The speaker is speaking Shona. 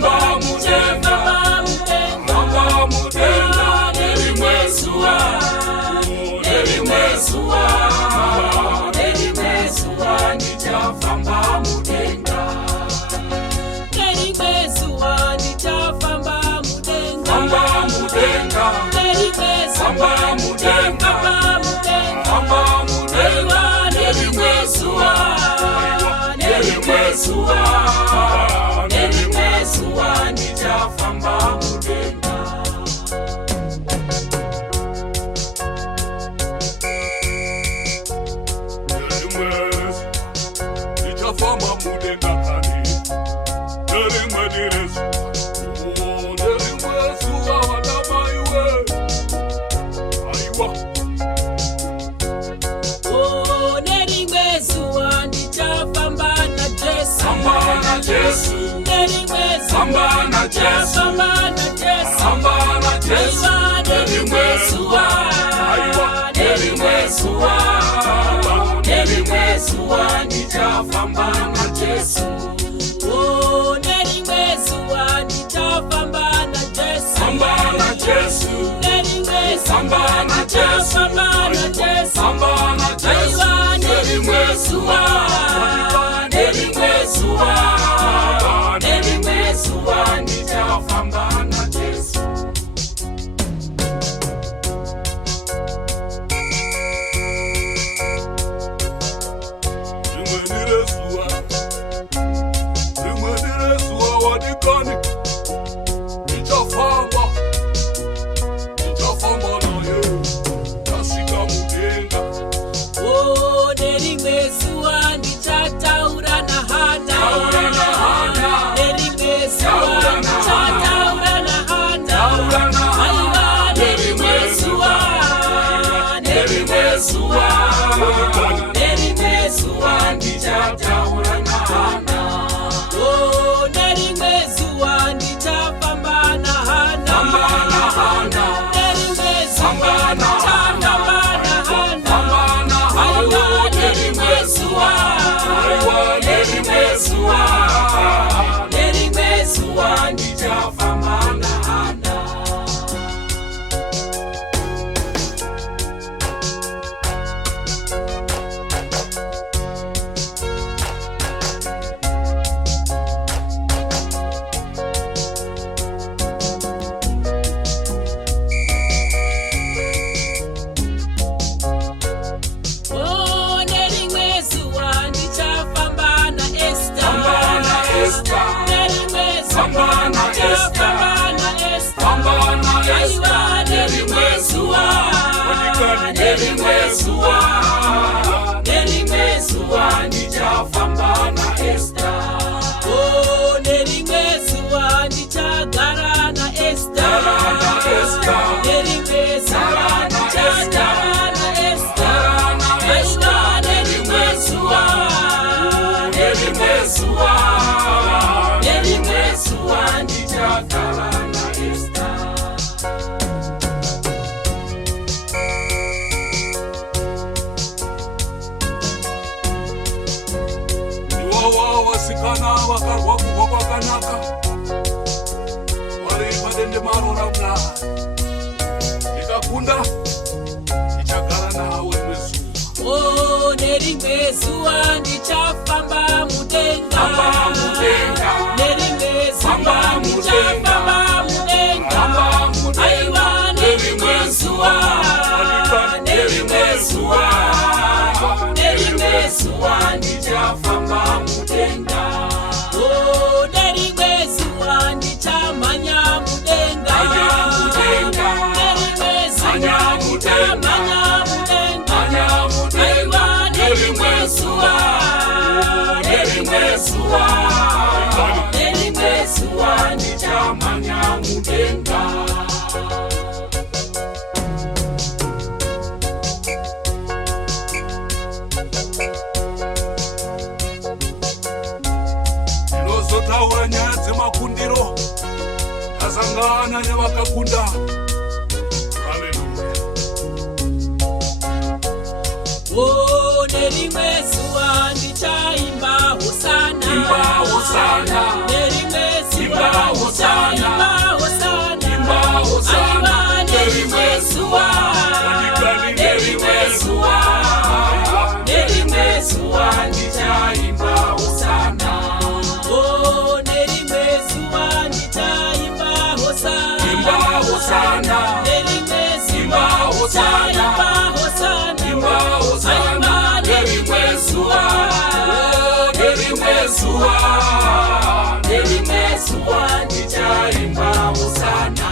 famba mudenga, famba mudenga, nelimwezuwa, nelimwezuwa, nelimwezuwa, nitafamba mudenga, nelimwezuwa, nitafamba mudenga, famba mudenga, famba mudenga, famba mudenga, nelimwezuwa, nelimwezuwa, nelimwezuwa, nitafamba mudenga. Nitafamba mudenga kani, nelimwezuwa, nelimwezuwa, wadamaiwe, aiwa. Oh, nelimwezuwa, nitafamba na Yesu, Famba na Yesu, famba na Yesu, famba na Yesu, nelimwezuwa, nelimwezuwa, nelimwezuwa, nitafamba na Yesu. oh, nelimwezuwa, nitafamba na Yesu, Famba na Yesu, famba na Yesu, famba na Yesu, nelimwezuwa, nelimwezuwa, nelimwezuwa, nitafamba na Yesu. Nelimwezuwa wadikani, nitafamba, nitafamba naye, tasika mudenga. oh, nelimwezuwa, nitataura na Hana, Taura na Hana, nelimwezuwa, Taura na Hana, nitataura na Hana, Taura na Hana, aiwa, nelimwezuwa, nelimwezuwa, nelimwezuwa, nitataura na Hana. oh, nelimwezuwa, nitafamba na Hana, Famba na Hana, nelimwezuwa, nitafamba na Hana, famba na Hana, aiwa, nelimwezuwa, aiwa, nelimwezuwa, nelimwezuwa, nitafamba na Hana. oh, nelimwezuwa, nitafamba na Esta, Famba na Esta, nelimwezuwa, famba na Esta, nitafamba na Esta, famba na Esta, aiwa, nelimwezuwa, nelimwezuwa, nelimwezuwa, nitafamba na Esta. oh, nelimwezuwa, nitagara na Esta, Gara na Esta, nelimwezuwa, Gara na Esta, nitagara na Esta, Gara na Esta, aiwa, nelimwezuwa, nelimwezuwa, nelimwezuwa, nitagara na Esta. Iwawa wasikana vakarwa kuhwa kwakanaka, vari padende marora mna, ikakunda ichagara nawe mwezuwa. oh, nelimwezuwa, nitafamba mudenga, Famba mudenga, nelimwezuwa, famba nitafamba mudenga, famba mudenga, aiwa, nelimwezuwa, nelimwezuwa, nelimwezuwa, nitafamba mudenga. oh, nelimwezuwa, nitamanya mudenga, Manya mudenga, nelimwezuwa, manya mudenga, nitamanya mudenga, manya mudenga, aiwa, nelimwezuwa, nelimwezuwa, nelimwezuwa, nitamanya mudenga. Ndinozotaura nyaya dzemakundiro, ndasangana nevakakunda. Haleluya. oh, nelimwezuwa, ndichaimba hosana, Imba hosana, nelimwezuwa, imba Elimwe zuwa ndichaimba usana.